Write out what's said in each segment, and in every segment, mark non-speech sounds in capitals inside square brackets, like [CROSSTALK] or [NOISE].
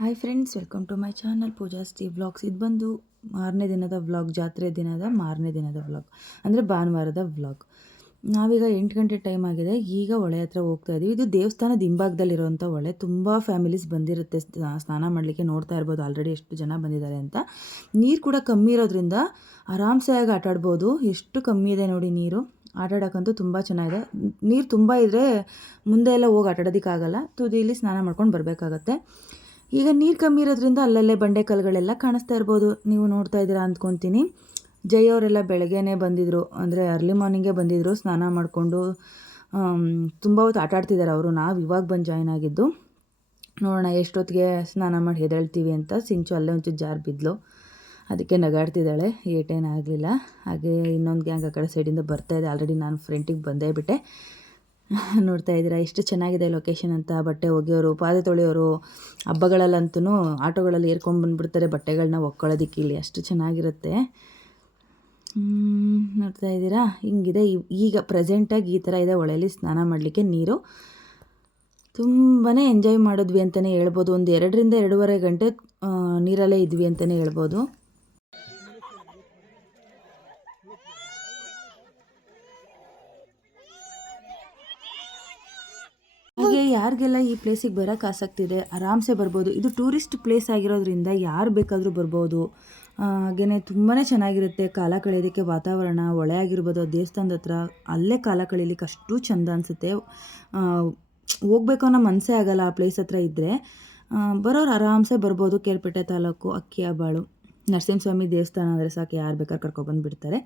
Hi friends welcome to my channel Pooja ಸ್ಟೀ vlogs ಇದು ಬಂದು ಮಾರನೇ ದಿನದ ವ್ಲಾಗ್ ಜಾತ್ರೆ ದಿನದ ಮಾರನೇ ದಿನದ ವ್ಲಾಗ್ ಅಂದರೆ ಭಾನುವಾರದ ವ್ಲಾಗ್ ನಾವೀಗ ಎಂಟು ಗಂಟೆ ಟೈಮ್ ಆಗಿದೆ, ಈಗ ಹೊಳೆ ಹತ್ರ ಹೋಗ್ತಾ ಇದ್ದೀವಿ ಇದು ದೇವಸ್ಥಾನದ ಹಿಂಭಾಗದಲ್ಲಿರುವಂಥ ಹೊಳೆ. ತುಂಬ ಫ್ಯಾಮಿಲೀಸ್ ಬಂದಿರುತ್ತೆ, ಸ್ನ- ಸ್ನಾನ ಮಾಡಲಿಕ್ಕೆ ನೋಡ್ತಾ ಇರ್ಬೋದು. ಆಲ್ರೆಡಿ ಎಷ್ಟು ಜನ ಬಂದಿದ್ದಾರೆ ಅಂತ. ನೀರು ಕೂಡ ಕಮ್ಮಿ ಇರೋದ್ರಿಂದ ಆರಾಮ್ಸೆ ಆಗಿ ಆಟ ಆಡ್ಬೋದು. ಎಷ್ಟು ಕಮ್ಮಿ ಇದೆ ನೋಡಿ ನೀರು. ಆಟಾಡೋಕ್ಕಂತೂ ತುಂಬ ಚೆನ್ನಾಗಿದೆ. ನೀರು ತುಂಬ ಇದ್ದರೆ ಮುಂದೆ ಎಲ್ಲ ಹೋಗಿ ಆಟಾಡೋದಕ್ಕಾಗಲ್ಲ ತುದಿಯಲ್ಲಿ ಸ್ನಾನ ಮಾಡ್ಕೊಂಡು ಬರಬೇಕಾಗತ್ತೆ. ಈಗ ನೀರು ಕಮ್ಮಿ ಇರೋದ್ರಿಂದ ಅಲ್ಲಲ್ಲೇ ಬಂಡೆ ಕಲ್ಲುಗಳೆಲ್ಲ ಕಾಣಿಸ್ತಾ ಇರ್ಬೋದು. ನೀವು ನೋಡ್ತಾ ಇದ್ದೀರಾ ಅಂದ್ಕೊತೀನಿ. ಜೈ ಅವರೆಲ್ಲ ಬೆಳಗ್ಗೆನೇ ಬಂದಿದ್ದರು ಅಂದರೆ ಅರ್ಲಿ ಮಾರ್ನಿಂಗೇ ಬಂದಿದ್ದರು ಸ್ನಾನ ಮಾಡಿಕೊಂಡು ತುಂಬ ಹೊತ್ತು ಆಟ ಆಡ್ತಿದ್ದಾರೆ ಅವರು. ನಾವು ಇವಾಗ ಬಂದು ಜಾಯ್ನ್ ಆಗಿದ್ದು. ನೋಡೋಣ ಎಷ್ಟೊತ್ತಿಗೆ ಸ್ನಾನ ಮಾಡಿ ಹೆದಳ್ತೀವಿ ಅಂತ ಸಿಂಚು ಅಲ್ಲೇ ಒಂಚೂರು ಜಾರು ಬಿದ್ದಲು ಅದಕ್ಕೆ ನಗಾಡ್ತಿದ್ದಾಳೆ. ಏಟೇನಾಗಲಿಲ್ಲ ಹಾಗೆ ಇನ್ನೊಂದು ಗ್ಯಾಂಗ್ ಆ ಕಡೆ ಸೈಡಿಂದ ಬರ್ತಾ ಇದೆ. ಆಲ್ರೆಡಿ ನಾನು ಫ್ರೆಂಟಿಗೆ ಬಂದೇ ಬಿಟ್ಟೆ. [LAUGHS] ನೋಡ್ತಾ ಇದ್ದೀರಾ? ಎಷ್ಟು ಚೆನ್ನಾಗಿದೆ ಲೊಕೇಶನ್ ಅಂತ. ಬಟ್ಟೆ ಒಗೆಯೋರು, ಪಾದೆ ತೊಳೆಯೋರು ಹಬ್ಬಗಳಲ್ಲಂತೂ ಆಟೋಗಳಲ್ಲಿ ಏರ್ಕೊಂಡು ಬಂದುಬಿಡ್ತಾರೆ. ಬಟ್ಟೆಗಳನ್ನ ಒಕ್ಕೊಳ್ಳೋದಕ್ಕೆ ಇಲ್ಲಿ ಅಷ್ಟು ಚೆನ್ನಾಗಿರುತ್ತೆ. ನೋಡ್ತಾ ಇದ್ದೀರಾ? ಹಿಂಗಿದೆ. ಈಗ ಪ್ರೆಸೆಂಟಾಗಿ ಈ ಥರ ಇದೆ. ಹೊಳೆಯಲ್ಲಿ ಸ್ನಾನ ಮಾಡಲಿಕ್ಕೆ ನೀರು. ತುಂಬಾ ಎಂಜಾಯ್ ಮಾಡಿದ್ವಿ ಅಂತಲೇ ಹೇಳ್ಬೋದು. ಒಂದು ಎರಡರಿಂದ ಎರಡೂವರೆ ಗಂಟೆ ನೀರಲ್ಲೇ ಇದ್ವಿ ಅಂತಲೇ ಹೇಳ್ಬೋದು ಹಾಗೆ ಯಾರಿಗೆಲ್ಲ ಈ ಪ್ಲೇಸಿಗೆ ಬರೋಕ್ಕೆ ಆಸಕ್ತಿ ಇದೆ, ಆರಾಮ್ಸೆ ಬರ್ಬೋದು. ಇದು ಟೂರಿಸ್ಟ್ ಪ್ಲೇಸ್ ಆಗಿರೋದ್ರಿಂದ ಯಾರು ಬೇಕಾದರೂ ಬರ್ಬೋದು. ಹಾಗೆಯೇ ತುಂಬಾ ಚೆನ್ನಾಗಿರುತ್ತೆ ಕಾಲ ಕಳೆಯೋದಕ್ಕೆ ವಾತಾವರಣ, ಒಳೆ ಆಗಿರ್ಬೋದು, ದೇವಸ್ಥಾನದ ಹತ್ರ. ಅಲ್ಲೇ ಕಾಲ ಕಳೀಲಿಕ್ಕೆ ಅಷ್ಟು ಚಂದ ಅನಿಸುತ್ತೆ. ಹೋಗ್ಬೇಕು ಅನ್ನೋ ಮನಸ್ಸೇ ಆಗಲ್ಲ ಆ ಪ್ಲೇಸ್ ಹತ್ರ ಇದ್ದರೆ ಬರೋರು ಆರಾಮ್ಸೆ ಬರ್ಬೋದು, ಕೇರ್ಪೇಟೆ ತಾಲೂಕು, ಅಕ್ಕಿಯಾಬಾಳು. ನರಸಿಂಹಸ್ವಾಮಿ ದೇವಸ್ಥಾನ ಅಂದರೆ ಸಾಕು, ಯಾರು ಬೇಕಾದ್ರೆ ಕರ್ಕೊಬಂದುಬಿಡ್ತಾರೆ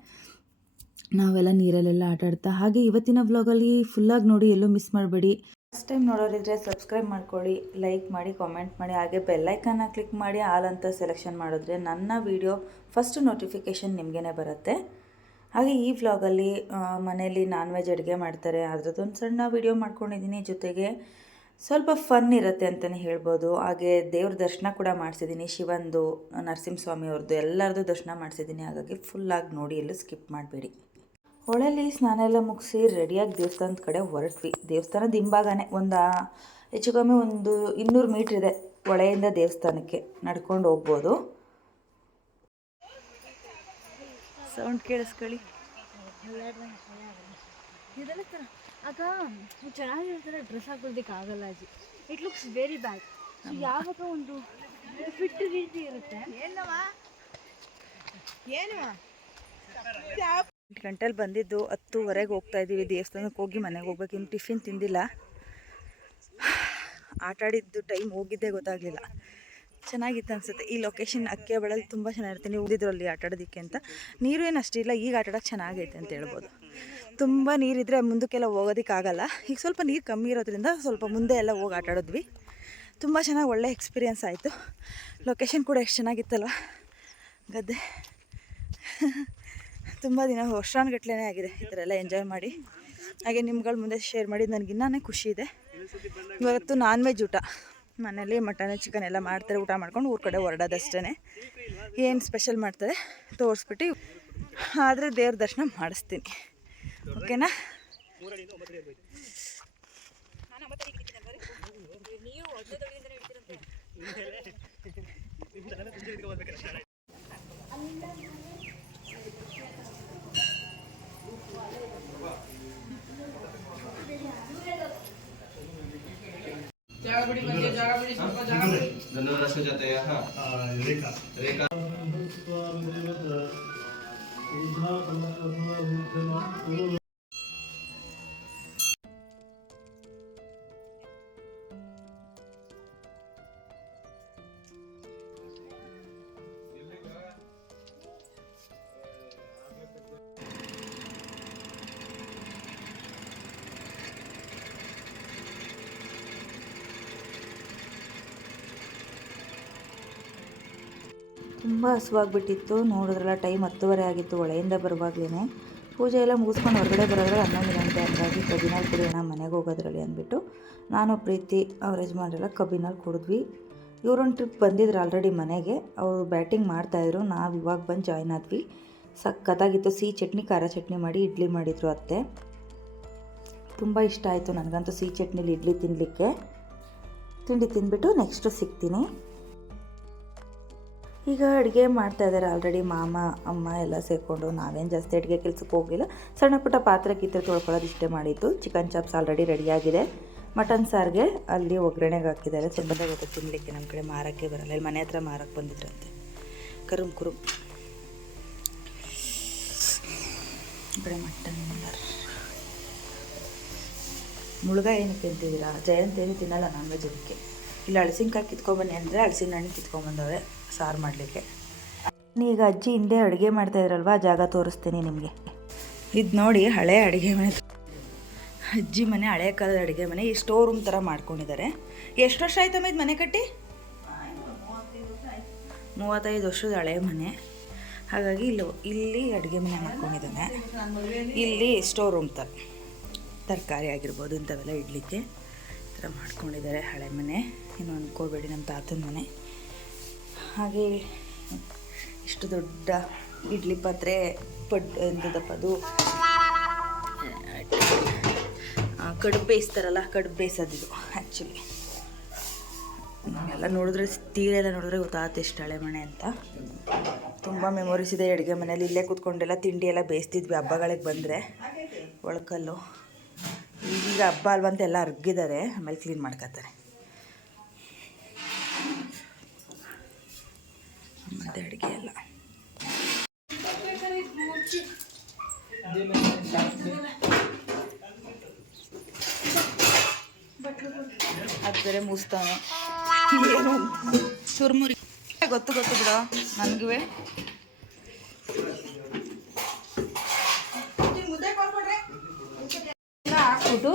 ನಾವೆಲ್ಲ ನೀರಲ್ಲೆಲ್ಲ ಆಟಾಡ್ತಾ, ಹಾಗೆ ಇವತ್ತಿನ ವ್ಲಾಗಲ್ಲಿ ಫುಲ್ಲಾಗಿ ನೋಡಿ ಎಲ್ಲೂ ಮಿಸ್ ಮಾಡಬೇಡಿ. ಫಸ್ಟ್ ಟೈಮ್ ನೋಡೋರಿದ್ರೆ ಸಬ್ಸ್ಕ್ರೈಬ್ ಮಾಡ್ಕೊಳ್ಳಿ, ಲೈಕ್ ಮಾಡಿ, ಕಾಮೆಂಟ್ ಮಾಡಿ, ಹಾಗೆ ಬೆಲ್ಲೈಕನ್ನ ಕ್ಲಿಕ್ ಮಾಡಿ, ಆಲ್ ಅಂತ ಸೆಲೆಕ್ಷನ್ ಮಾಡಿದ್ರೆ ನನ್ನ ವೀಡಿಯೋ ಫಸ್ಟ್ ನೋಟಿಫಿಕೇಷನ್ ನಿಮಗೇ ಬರುತ್ತೆ. ಹಾಗೆ ಈ ವ್ಲಾಗಲ್ಲಿ ಮನೆಯಲ್ಲಿ ನಾನ್ ವೆಜ್ ಅಡುಗೆ ಮಾಡ್ತಾರೆ. ಅದರದ್ದೊಂದು ಸಣ್ಣ ವಿಡಿಯೋ ಮಾಡ್ಕೊಂಡಿದ್ದೀನಿ. ಜೊತೆಗೆ ಸ್ವಲ್ಪ ಫನ್ ಇರುತ್ತೆ ಅಂತಲೇ ಹೇಳ್ಬೋದು. ಹಾಗೆ ದೇವ್ರ ದರ್ಶನ ಕೂಡ ಮಾಡಿಸಿದ್ದೀನಿ. ಶಿವಂದು ನರಸಿಂಹಸ್ವಾಮಿ ಅವ್ರದ್ದು ಎಲ್ಲರದ್ದು ದರ್ಶನ ಮಾಡಿಸಿದ್ದೀನಿ. ಹಾಗಾಗಿ ಫುಲ್ಲಾಗಿ ನೋಡಿ, ಎಲ್ಲೂ ಸ್ಕಿಪ್ ಮಾಡಬೇಡಿ. ಹೊಳೆಯಲ್ಲಿ ಸ್ನಾನ ಎಲ್ಲ ಮುಗಿಸಿ ರೆಡಿಯಾಗಿ ದೇವಸ್ಥಾನದ ಕಡೆ ಹೊರಟ್ವಿ. ದೇವಸ್ಥಾನದ ಹಿಂಭಾಗನೇ ಒಂದು ಹೆಚ್ಚು ಕಮ್ಮಿ ಒಂದು ಇನ್ನೂರು ಮೀಟ್ರ್ ಇದೆ ಹೊಳೆಯಿಂದ ದೇವಸ್ಥಾನಕ್ಕೆ ನಡ್ಕೊಂಡು ಹೋಗ್ಬೋದು. ಸೌಂಡ್ ಕೇಳಿಸ್ಕೊಳ್ಳಿ. ಆಗ ಚೆನ್ನಾಗಿರ್ತಾರೆ ಡ್ರೆಸ್ ಹಾಕೊಳ್ಳೋದಕ್ಕೆ ಆಗಲ್ಲ ಅಜ್ಜಿ. ಇಟ್ ಲುಕ್ಸ್ ವೆರಿ ಬ್ಯಾಡ್ ಯಾವಾಗ ಒಂದು ಫಿಟ್ ರೀತಿ ಇರುತ್ತೆ. ಎಂಟು ಗಂಟೆಲಿ ಬಂದಿದ್ದು ಹತ್ತುವರೆಗೆ ಹೋಗ್ತಾ ಇದ್ದೀವಿ. ದೇವಸ್ಥಾನಕ್ಕೆ ಹೋಗಿ ಮನೆಗೆ ಹೋಗ್ಬೇಕು. ಇನ್ನು ಟಿಫಿನ್ ತಿಂದಿಲ್ಲ. ಆಟ ಆಡಿದ್ದು ಟೈಮ್ ಹೋಗಿದ್ದೇ ಗೊತ್ತಾಗಲಿಲ್ಲ. ಚೆನ್ನಾಗಿತ್ತು ಅನಿಸುತ್ತೆ. ಈ ಲೊಕೇಶನ್ ಅಕ್ಕಿ ಬಳಲ್ಲಿ ತುಂಬ ಚೆನ್ನಾಗಿರುತ್ತೆ. ನೀವು ಉಳಿದ್ರು ಅಲ್ಲಿ ಆಟ ಆಡೋದಕ್ಕೆ ಅಂತ. ನೀರು ಏನು ಅಷ್ಟಿಲ್ಲ ಈಗ ಆಟ ಆಡೋಕ್ಕೆ ಚೆನ್ನಾಗೈತೆ ಅಂತ ಹೇಳ್ಬೋದು. ತುಂಬ ನೀರಿದ್ದರೆ ಮುಂದಕ್ಕೆಲ್ಲ ಹೋಗೋದಕ್ಕಾಗಲ್ಲ ಈಗ ಸ್ವಲ್ಪ ನೀರು ಕಮ್ಮಿ ಇರೋದ್ರಿಂದ ಸ್ವಲ್ಪ ಮುಂದೆ ಎಲ್ಲ ಹೋಗಿ ಆಟಾಡಿದ್ವಿ ತುಂಬ ಚೆನ್ನಾಗಿ ಒಳ್ಳೆ ಎಕ್ಸ್ಪೀರಿಯನ್ಸ್ ಆಯಿತು. ಲೊಕೇಶನ್ ಕೂಡ ಎಷ್ಟು ಚೆನ್ನಾಗಿತ್ತಲ್ವ? ಗದ್ದೆ. ತುಂಬ ದಿನ ವರ್ಷಾನುಗಟ್ಲೆ ಆಗಿದೆ ಈ ಥರ ಎಲ್ಲ ಎಂಜಾಯ್ ಮಾಡಿ. ಹಾಗೆ ನಿಮ್ಗಳ ಮುಂದೆ ಶೇರ್ ಮಾಡಿ ನನಗೆ ಇನ್ನೂ ಖುಷಿ ಇದೆ. ಇವತ್ತು ನಾನ್ ವೆಜ್ ಊಟ. ಮನೇಲಿ ಮಟನ್ ಚಿಕನ್ ಎಲ್ಲ ಮಾಡ್ತಾರೆ, ಊಟ ಮಾಡ್ಕೊಂಡು ಊರ ಕಡೆ ಹೊರಡೋದಷ್ಟೇ ಏನು ಸ್ಪೆಷಲ್ ಮಾಡ್ತಾರೆ? ತೋರಿಸ್ಬಿಟ್ಟು ಆದರೆ ದೇವ್ರ ದರ್ಶನ ಮಾಡಿಸ್ತೀನಿ. ಓಕೆನಾ? धनुराश जाते हैं हाँ रेखा रेखा ತುಂಬ ಹಸುವಾಗ್ಬಿಟ್ಟಿತ್ತು. ನೋಡಿದ್ರಲ್ಲ, ಟೈಮ್ ಹತ್ತುವರೆ ಆಗಿತ್ತು, ಒಳೆಯಿಂದ ಬರುವಾಗಲೇ ಪೂಜೆ ಎಲ್ಲ ಮುಗಿಸ್ಕೊಂಡು ಹೊರಗಡೆ ಬರೋದ್ರಲ್ಲಿ ಹನ್ನೊಂದು ಗಂಟೆ ಹಂಗಾಗಿ ಕಬ್ಬಿನಲ್ಲಿ ಕುಡಿಯೋಣ ಮನೆಗೆ ಹೋಗೋದ್ರಲ್ಲಿ ಅಂದ್ಬಿಟ್ಟು ನಾನು, ಪ್ರೀತಿ ಅವ್ರ ಯಜಮಾನ್ರೆಲ್ಲ ಕಬ್ಬಿನಲ್ಲಿ ಕುಡಿದ್ವಿ. ಇವರೊಂದು ಟ್ರಿಪ್ ಬಂದಿದ್ರು ಆಲ್ರೆಡಿ ಮನೆಗೆ. ಅವರು ಬ್ಯಾಟಿಂಗ್ ಮಾಡ್ತಾಯಿದ್ರು. ನಾವು ಇವಾಗ ಬಂದು ಜಾಯ್ನ್ ಆದ್ವಿ. ಸಖತ್ತಾಗಿತ್ತು. ಸಿಹಿ ಚಟ್ನಿ, ಖಾರ ಚಟ್ನಿ ಮಾಡಿ ಇಡ್ಲಿ ಮಾಡಿದರು ಅತ್ತೆ. ತುಂಬ ಇಷ್ಟ ಆಯಿತು. ನನಗಂತೂ ಸಿಹಿ ಚಟ್ನಿಲಿ ಇಡ್ಲಿ ತಿನ್ನಲಿಕ್ಕೆ ತಿಂಡಿ ತಿಂದ್ಬಿಟ್ಟು ನೆಕ್ಸ್ಟು ಸಿಗ್ತೀನಿ. ಈಗ ಅಡುಗೆ ಮಾಡ್ತಾ ಇದ್ದಾರೆ ಆಲ್ರೆಡಿ ಮಾಮ, ಅಮ್ಮ ಎಲ್ಲ ಸೇರಿಕೊಂಡು. ನಾವೇನು ಜಾಸ್ತಿ ಅಡುಗೆ ಕೆಲಸಕ್ಕೆ ಹೋಗಿಲ್ಲ ಸಣ್ಣ ಪುಟ್ಟ ಪಾತ್ರೆ ಕಿತ್ತರೆ ತೊಳ್ಕೊಳ್ಳೋದು ಇಷ್ಟೇ ಮಾಡಿತ್ತು ಚಿಕನ್ ಚಾಪ್ಸ್ ಆಲ್ರೆಡಿ ರೆಡಿಯಾಗಿದೆ ಮಟನ್ ಸಾರಿಗೆ ಅಲ್ಲಿ ಒಗ್ಗರಣೆಗೆ ಹಾಕಿದ್ದಾರೆ. ಸ್ವಲ್ಪ ಗೊತ್ತು ತಿನ್ನಲಿಕ್ಕೆ ನಮ್ಮ ಕಡೆ ಮಾರೋಕ್ಕೆ ಬರಲ್ಲ. ಇಲ್ಲಿ ಮನೆ ಹತ್ರ ಮಾರಕ್ಕೆ ಬಂದಿದ್ರಂತೆ. ಕರುಮ್ ಕುರುಮ್ ಕಡೆ ಮಟನ್ ಮುಳುಗ ಏನಕ್ಕೆ ಅಂತಿದ್ದೀರಾ? ಜಯಂತ್ ಏನು ತಿನ್ನಲ್ಲ ನಾನ್ ವೆಜ್ ಅದಕ್ಕೆ. ಇಲ್ಲಿ ಹಳಸಿನಕಾಯಿ ಕಿತ್ಕೊಂಬನ್ನಿ ಅಂದರೆ ಹಳಸಿನ ಹಣ್ಣು ಕಿತ್ಕೊಂಬಂದವ್ರೆ ಸಾರು ಮಾಡಲಿಕ್ಕೆ. ಈಗ ಅಜ್ಜಿ ಹಿಂದೆ ಅಡುಗೆ ಮಾಡ್ತಾ ಇದ್ರಲ್ವ? ಜಾಗ ತೋರಿಸ್ತೀನಿ ನಿಮಗೆ. ಇದು ನೋಡಿ ಹಳೆ ಅಡುಗೆ ಮನೆ. ಅಜ್ಜಿ ಮನೆ ಹಳೆ ಕಾಲದ ಅಡುಗೆ ಮನೆ ಈ ಸ್ಟೋರ್ ರೂಮ್ ಥರ ಮಾಡ್ಕೊಂಡಿದ್ದಾರೆ. ಎಷ್ಟು ವರ್ಷ ಆಯ್ತಮ್ಮ ಇದು ಮನೆ ಕಟ್ಟಿ? ಮೂವತ್ತೈದು ವರ್ಷದ ಹಳೆ ಮನೆ. ಹಾಗಾಗಿ ಇಲ್ಲಿ ಇಲ್ಲಿ ಅಡುಗೆ ಮನೆ ಮಾಡ್ಕೊಂಡಿದ್ದಾನೆ. ಇಲ್ಲಿ ಸ್ಟೋರ್ ರೂಮ್ ಥರ ತರಕಾರಿ ಆಗಿರ್ಬೋದು ಇಂಥವೆಲ್ಲ ಇಡಲಿಕ್ಕೆ. ಥರ ಮಾಡ್ಕೊಂಡಿದ್ದಾರೆ ಹಳೆ ಮನೆ. ಏನು ಅಂದ್ಕೋಬೇಡಿ ನಮ್ಮ ತಾತನ ಮನೆ. ಹಾಗೆ ಇಷ್ಟು ದೊಡ್ಡ ಇಡ್ಲಿ ಪಾತ್ರೆ, ಪಡ್, ಎಂತದಪ್ಪ ಅದು? ಕಡುಬು ಬೇಯಿಸ್ತಾರಲ್ಲ, ಕಡುಬು ಬೇಯಿಸೋದಿದು ಆ್ಯಕ್ಚುಲಿ ಎಲ್ಲ ನೋಡಿದ್ರೆ ತೀರೆಲ್ಲ ನೋಡಿದ್ರೆ ಗೊತ್ತಾಗುತ್ತೆ ಎಷ್ಟು ಹಳೆ ಮನೆ ಅಂತ. ತುಂಬ ಮೆಮೊರೀಸ್ ಇದೆ, ಅಡುಗೆ ಮನೇಲಿ ಇಲ್ಲೇ ಕೂತ್ಕೊಂಡೆಲ್ಲ ತಿಂಡಿ ಎಲ್ಲ ಬೇಯಿಸ್ತಿದ್ವಿ, ಹಬ್ಬಗಳಿಗೆ ಬಂದರೆ. ಒಳಕಲ್ಲು. ಈಗ ಹಬ್ಬ ಅಲ್ವಂತ ಎಲ್ಲ ಅರ್ಗಿದ್ದಾರೆ ಆಮೇಲೆ ಕ್ಲೀನ್ ಮಾಡ್ಕೊತಾರೆ ಮತ್ತೆ ಅಡುಗೆ ಎಲ್ಲ. ಅದು ಬೇರೆ ಮುಗಿಸ್ತಾನೆ. ಚುರ್ಮುರಿ. ಗೊತ್ತು ಗೊತ್ತು ಬಿಡೋ. ನನಗೂ ಹಾಕ್ಬಿಟ್ಟು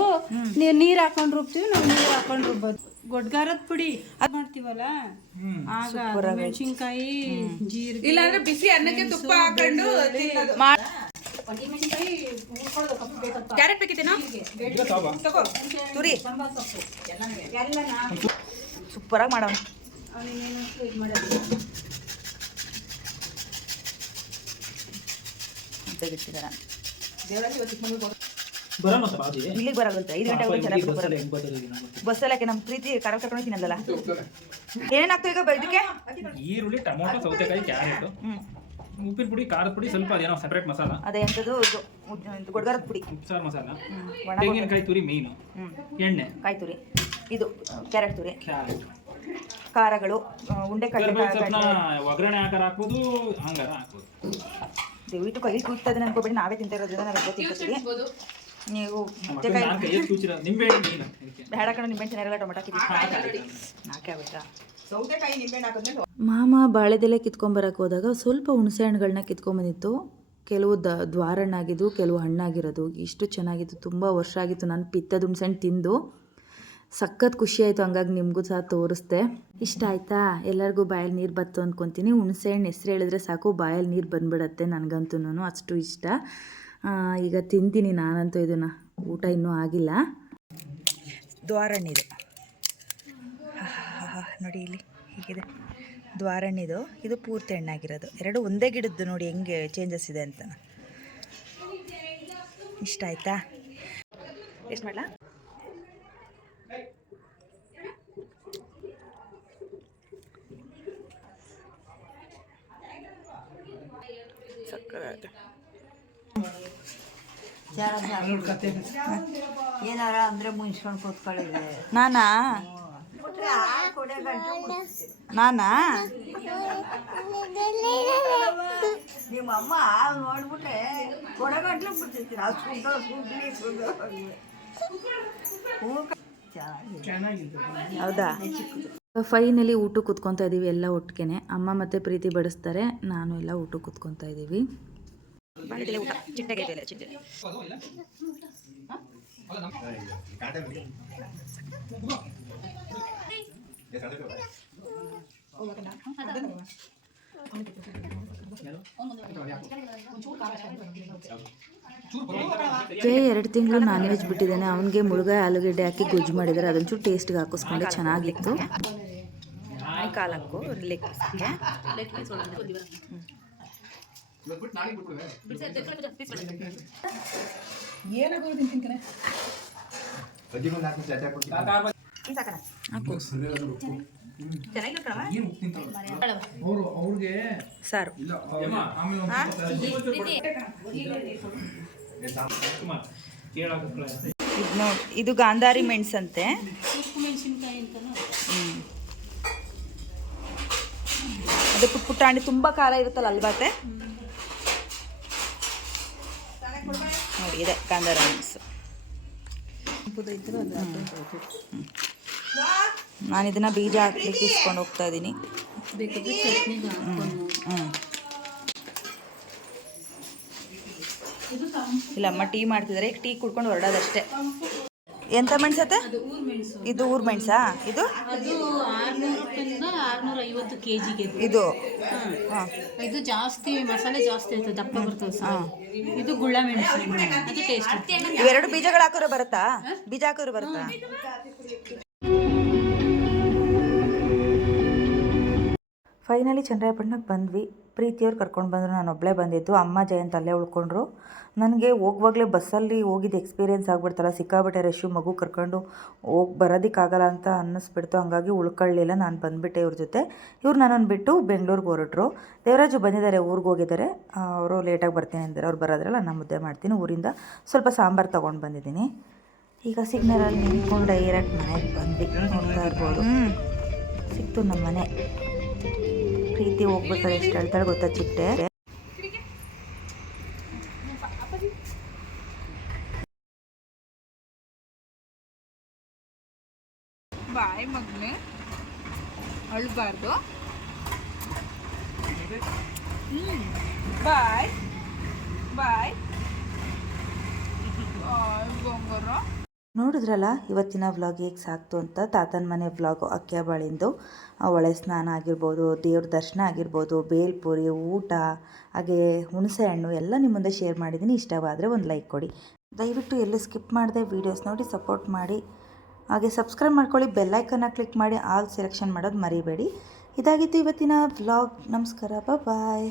ನೀರು ನೀರ್ ಹಾಕೊಂಡ್ ರುಬ್ತೀವಿ ನಾವು ನೀರ್ ಹಾಕೊಂಡ್ ರುಬ್ಬೋದು. ಗೊಡ್ಗಾರದ ಪುಡಿ ಅದ್ ಮಾಡ್ತೀವಲ್ಲ? ಆಗ ಮೆಣಸಿನ್ಕಾಯಿ ಜೀರಿಗೆ ಇಲ್ಲಾಂದ್ರೆ ಬಿಸಿ ಅನ್ನಕ್ಕೆ ತುಪ್ಪ ಹಾಕೊಂಡು ಕ್ಯಾರೆಟ್ ಬೇಕಿತ್ತೇನೋ ತಗೋ. ತುರಿ. ಸೂಪರಾಗಿ ಮಾಡೋಣ ತೆಗಿತಿದ್ದಾರ ಬರೋಣ ಇವತ್ತಿಗೆ ಇಲ್ಲಿಗೆ ಬರಲ್ವಂತೆ. ಐದು ಗಂಟೆ ಬಸ್ ಚೆನ್ನಾಗಿ ಬಸ್ಸಲ್ಲಿ ಯಾಕೆ ನಮ್ಮ ಪ್ರೀತಿ ಕರ ಕರ್ಕೊಂಡು ತಿನ್ನಲ್ಲ ಏನೇನಾಗ್ತದೆ ಈಗ ಇದಕ್ಕೆ ಈರುಳ್ಳಿ ಟೊಮೊಟೊ ಸೌತೆಕಾಯಿ ಕ್ಯಾರೆಟ್. ಉಪ್ಪಿನ ಪುಡಿ ಖಾರದ ಪುಡಿ ಸ್ವಲ್ಪ ಅದೇನೋ ಸೆಪರೇಟ್ ಮಸಾಲ. ಅದೇ ಎಂತದು ಇದು. ಗೊಡ್ಗರದ ಪುಡಿ. ಉಪ್ಸಾರು ಮಸಾಲ. ತೆಂಗಿನಕಾಯಿ ತುರಿ ಮೇಯ್ನು ಎಣ್ಣೆ. ಕಾಯಿ ತುರಿ. ಇದು ಕ್ಯಾರೆಟ್ ತುರಿ. ಕ್ಯಾರೆಟ್. ಖಾರಗಳು ಉಂಡೆಕಾಯಿ ಉಂಡೆ ಕಡಲೆ ಒಗ್ಗರಣೆ ಹಾಕಾರ ಹಾಕ್ಬೋದು ಹಂಗಾರ ಹಾಕ್ಬೋದು. ದಯವಿಟ್ಟು ಕೈ ಇದನ್ನ ಅನ್ಕೋಬೇಡಿ. ನಾವೇ ತಿಂತಾ ಇರೋದ್ರಿಂದ ನಾವು ತಿಂತೀವಿ ನೀವು ನಿಂಬೆ. ಬೇಡ ಕಣ ಟೊಮೆಟೊ ಮಾಮ ಬಾಳೆದೆಲೆ ಕಿತ್ಕೊಂಬರಕ್ಕೆ ಹೋದಾಗ ಸ್ವಲ್ಪ ಹುಣಸೆ ಹಣ್ಣುಗಳನ್ನ ಕಿತ್ಕೊಂಬಂದಿತ್ತು. ಕೆಲವು ದ ದ್ವಾರಣ್ಣಾಗಿದ್ದು ಕೆಲವು ಹಣ್ಣಾಗಿರೋದು. ಇಷ್ಟು ಚೆನ್ನಾಗಿತ್ತು. ತುಂಬ ವರ್ಷ ಆಗಿತ್ತು ನಾನು ಪಿತ್ತದ ಹುಣಸೆ ಹಣ್ಣು ತಿಂದು. ಸಖತ್ ಖುಷಿ ಆಯಿತು ಹಂಗಾಗಿ ನಿಮಗೂ ಸಹ ತೋರಿಸ್ದೆ. ಇಷ್ಟ ಆಯ್ತಾ? ಎಲ್ಲರಿಗೂ ಬಾಯಲ್ಲಿ ನೀರು ಬತ್ತು ಅಂದ್ಕೊತೀನಿ ಹುಣಸೆ ಹಣ್ಣು ಹೆಸ್ರು ಹೇಳಿದ್ರೆ ಸಾಕು ಬಾಯಲ್ಲಿ ನೀರು ಬಂದ್ಬಿಡತ್ತೆ ನನಗಂತೂ ಅಷ್ಟು ಇಷ್ಟ. ಈಗ ತಿಂತೀನಿ ನಾನಂತೂ ಇದನ್ನು. ಊಟ ಇನ್ನೂ ಆಗಿಲ್ಲ. ದ್ವಾರಣ್ಣಿದು. ನೋಡಿ ಇಲ್ಲಿ ಹೀಗಿದೆ. ದ್ವಾರಣ್ಣಿದು ಇದು ಪೂರ್ತಿ ಹಣ್ಣಾಗಿರೋದು. ಎರಡು ಒಂದೇ ಗಿಡದ್ದು ನೋಡಿ ಹೆಂಗೆ ಚೇಂಜಸ್ ಇದೆ ಅಂತ. ಇಷ್ಟ ಆಯ್ತಾ? ಎಷ್ಟು ಮಾಡಲಾ? ಏನಾರ ಅಂದ್ರೆ ಮುನ್ಸ್ಕೊಂಡು ಕೂತ್ಕೊಳ್ಳಿದೆ ನಾನಾ? ನಾನಾ? ನಿಮ್ಮ ಅಮ್ಮ ನೋಡ್ಬಿಟ್ರೆ ಕೊಡಗಟ್ಲು ಬಿಡ್ತಿರ್ತೀರ ಹೌದಾ? ಫೈನಲಿ ಊಟಕ್ಕೆ ಕುತ್ಕೊತಾ ಇದೀವಿ ಎಲ್ಲ ಒಟ್ಟಿಗೆ ಅಮ್ಮ ಮತ್ತೆ ಪ್ರೀತಿ ಬಡಿಸ್ತಾರೆ. ನಾನು ಎಲ್ಲ ಊಟಕ್ಕೆ ಕುತ್ಕೊತಾ ಇದ್ದೀವಿ ಊಟ ಚಿಟ್ಟೆಗೆ ಚಿಟ್ಟೆ. ಜಯ ಎರಡು ತಿಂಗಳು ನಾನ್ ವೆಜ್ ಬಿಟ್ಟಿದ್ದೇನೆ. ಅವನಿಗೆ ಮುಳುಗಾಯಿ ಆಲೂಗಡ್ಡೆ ಹಾಕಿ ಗೊಜ್ಜು ಮಾಡಿದ್ದಾರೆ ಅದೊಂಚೂರು ಟೇಸ್ಟ್ಗೆ ಹಾಕಿಸ್ಕೊಂಡೆ. ಚೆನ್ನಾಗಿತ್ತು. ಕಾಲಕ್ಕೂ ಸಾರು ಇದು ನೋಡಿ ಇದು ಗಾಂಧಾರಿ ಮೆಣಸಂತೆ. ಅದು ಪುಟ್ ಪುಟ್ಟಾಣಿ ತುಂಬ ಖಾರ ಇರುತ್ತಲ್ಲ ಅಲ್ವಾತೆ? ನೋಡಿ ಇದೆ ಮೆಣಸು ನಾನು ಇದನ್ನ ಬೀಜ ಹಾಕ್ಲಿಕ್ಕೆ ಇಸ್ಕೊಂಡು ಹೋಗ್ತಾ ಇದ್ದೀನಿ ಇಲ್ಲಮ್ಮ ಟೀ ಮಾಡ್ತಿದ್ದಾರೆ. ಟೀ ಕುಡ್ಕೊಂಡು ಹೊರಡೋದಷ್ಟೇ. ಎಂತ ಮೆಣಸತ್ತೆ ಇದು ಊರ್ ಮೆಣಸಾ ಇದು? ಇದು? ಹಾಂ. ಇದು ಜಾಸ್ತಿ ಮಸಾಲೆ ಜಾಸ್ತಿ ಆಯ್ತದೆ ದಪ್ಪ ಬರ್ತದೆ ಇದು ಗುಳ್ಳ ಮೆಣಸು. ಇವೆರಡು ಬೀಜಗಳು ಹಾಕೋರು ಬರುತ್ತಾ? ಬೀಜ ಹಾಕೋರು ಬರುತ್ತಾ? ಫೈನಲಿ ಚಂದ್ರಾಯಪಟ್ಟಣಕ್ಕೆ ಬಂದ್ವಿ. ಪ್ರೀತಿಯವ್ರು ಕರ್ಕೊಂಡು ಬಂದರು ನಾನು ಒಬ್ಬಳೇ ಬಂದಿದ್ದು. ಅಮ್ಮ ಜಯಂತ್ ಅಲ್ಲೇ ಉಳ್ಕೊಂಡ್ರು. ನನಗೆ ಹೋಗುವಾಗಲೇ ಬಸ್ಸಲ್ಲಿ ಹೋಗಿದ್ದು ಎಕ್ಸ್ಪೀರಿಯೆನ್ಸ್ ಆಗಿಬಿಡ್ತಲ್ಲ ಸಿಕ್ಕಾಬಿಟ್ಟೆ ರಶ್ಶು ಮಗು ಕರ್ಕೊಂಡು ಹೋಗಿ ಬರೋದಕ್ಕಾಗಲ್ಲ ಅಂತ ಅನ್ನಿಸ್ಬಿಡ್ತು. ಹಂಗಾಗಿ ಉಳ್ಕೊಳ್ಳಿಲ್ಲ ನಾನು ಬಂದುಬಿಟ್ಟೆ ಇವ್ರ ಜೊತೆ. ಇವ್ರು ನನ್ನನ್ನು ಬಿಟ್ಟು ಬೆಂಗಳೂರಿಗೆ ಹೊರಟ್ರು. ದೇವರಾಜು ಬಂದಿದ್ದಾರೆ ಊರಿಗೆ ಹೋಗಿದ್ದಾರೆ. ಅವರು ಲೇಟಾಗಿ ಬರ್ತೀನಿ ಅಂದರೆ ಅವ್ರು ಬರೋದ್ರಲ್ಲ ನಾನು ಮುದ್ದೆ ಮಾಡ್ತೀನಿ. ಊರಿಂದ ಸ್ವಲ್ಪ ಸಾಂಬಾರು ತೊಗೊಂಡು ಬಂದಿದ್ದೀನಿ. ಈಗ ಸಿಗ್ನಲಲ್ಲಿ ನಿಂತ್ಕೊಂಡು ಡೈರೆಕ್ಟ್ ಮನೆಗೆ ಬಂದ್ವಿ. ನೋಡ್ತಾ ಇರ್ಬೋದು. ಸಿಕ್ತು ನಮ್ಮ ಮನೆ ಪ್ರೀತಿ ಹೋಗ್ಬೇಕಾದ್ರೆ ಎಷ್ಟು ಹೇಳ್ತಾಳೆ ಗೊತ್ತಾ ಚಿಟ್ಟೆ? ಬಾಯ್ ಮಗ್ನೆ ಅಳ್ಬಾರ್ದು. ಬಾಯ್ ಬಾಯ್. ಬೊಂಗರ ನೋಡಿದ್ರಲ್ಲ, ಇವತ್ತಿನ ವ್ಲಾಗ್ ಹೇಗೆ ಸಾಕ್ತು ಅಂತ? ತಾತನ ಮನೆ ವ್ಲಾಗು ಅಕ್ಕಿಯಬಾಳಿಂದು. ಒಳೆ ಸ್ನಾನ ಆಗಿರ್ಬೋದು, ದೇವ್ರ ದರ್ಶನ ಆಗಿರ್ಬೋದು, ಬೇಲ್ಪುರಿ, ಊಟ, ಹಾಗೆ ಹುಣಸೆ ಹಣ್ಣು ಎಲ್ಲ ನಿಮ್ಮ ಮುಂದೆ ಶೇರ್ ಮಾಡಿದ್ದೀನಿ ಇಷ್ಟವಾದರೆ ಒಂದು ಲೈಕ್ ಕೊಡಿ. ದಯವಿಟ್ಟು ಎಲ್ಲೂ ಸ್ಕಿಪ್ ಮಾಡದೆ ವೀಡಿಯೋಸ್ ನೋಡಿ ಸಪೋರ್ಟ್ ಮಾಡಿ. ಹಾಗೆ ಸಬ್ಸ್ಕ್ರೈಬ್ ಮಾಡ್ಕೊಳ್ಳಿ ಬೆಲ್ಲೈಕನ್ನ ಕ್ಲಿಕ್ ಮಾಡಿ ಆಲ್ ಸೆಲೆಕ್ಷನ್ ಮಾಡೋದು ಮರಿಬೇಡಿ. ಇದಾಗಿತ್ತು ಇವತ್ತಿನ ವ್ಲಾಗ್ ನಮಸ್ಕಾರ ಬಾಯ್